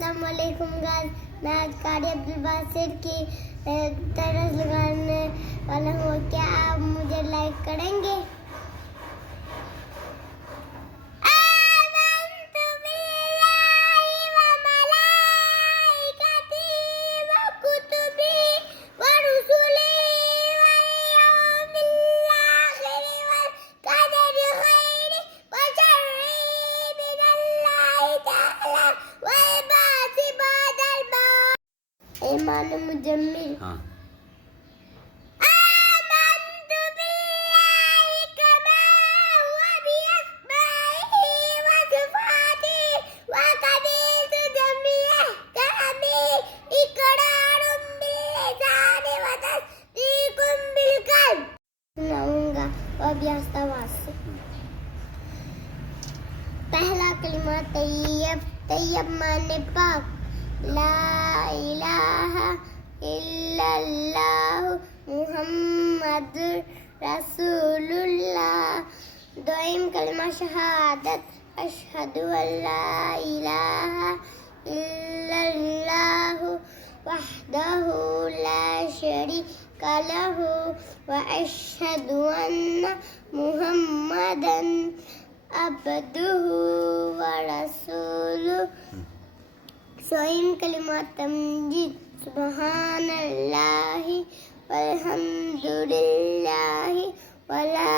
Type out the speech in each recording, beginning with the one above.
अस्सलाम वालेकुम गाइस। मैं आज कारी अब्दुल बासिर की तरस लगाने वाला हूँ। क्या आप मुझे लाइक करेंगे? ईमान मुजम्मिल हाँ पहला कलिमा तैयब तैयब माने पाक। ला इलाहा इल्लल्लाह मुहम्मदुर रसूलुल्लाह। दोइम कलिमा शहादत अशहदु अल्ला इलाहा इल्लल्लाह वहदहु ला शरीका लहु व अशहदु अन्ना मुहम्मदन अब्दुहु व रसूलुहु। सोइम कलिमा तमजीद सुब्हानल्लाहि वल्हम्दुलिल्लाहि वला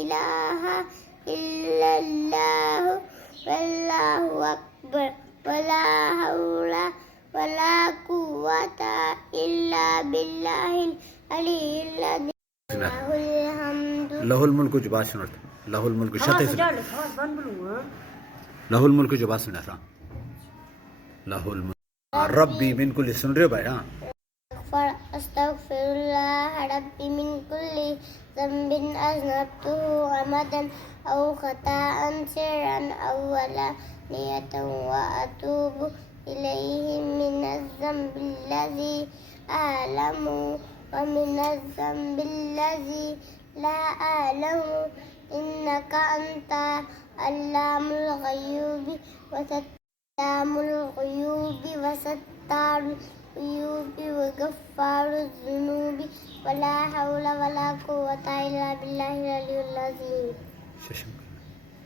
इलाहा इल्लल्लाह वल्लाहु अकबर वला हौला वला कुव्वता इल्ला बिल्लाहिल अलिय्यिल अज़ीम। Lahaul हम्दु lahul mulku jubas sunat lahul mulku shate lahul mulku jubas sunat lahul rabbi min kulli sun re bhai हाँ अस्तगफिरुल्लाह रब्बी मिन कुल्ली ज़ंबिन अज़नबतुहु अमदन औ ख़ताअन सिर्रन औ अलानियतन व अतूबु इलैहि मिनज़्ज़म्बिल्लज़ी अअलमु व मिनज़्ज़म्बिल्लज़ी ला अअलमु इन्नका अन्ता अल्लामुल ग़ुयूबि व सत्तारुल ग़ुयूबि व सत्तारुल ग़ुयूबि व गफ़्फ़ारुज़ ज़ुनूबि वला हौला वला कुव्वता इल्ला बिल्लाहिल अलिय्यिल अज़ीम।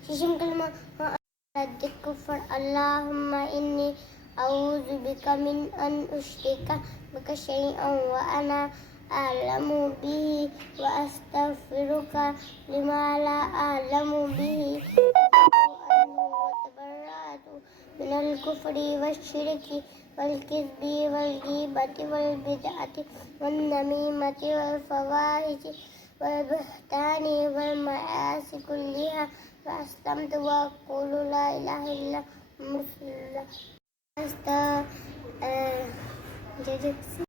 शिशम कलिमा कुफर अल्लाहुम्मा इन्नी अऊज़ु बिका मिन अन उश्रिका बिका शैअन व अना अअलमु बिही व अस्तग़फिरुका लिमा ला अअलमु बिही व तबर्रअतु मिनल कुफ्रि वश्शिरकी वल किज़्बि वल गीबति वल बिदअति वन नमीमति वल फ़वाहिशि वल बुहतानि वल मआसि कुल्लिहा व अस्लमतु व अक़ूलु ला इलाहा इल्लल्लाह मुहम्मदुर रसूलुल्लाह।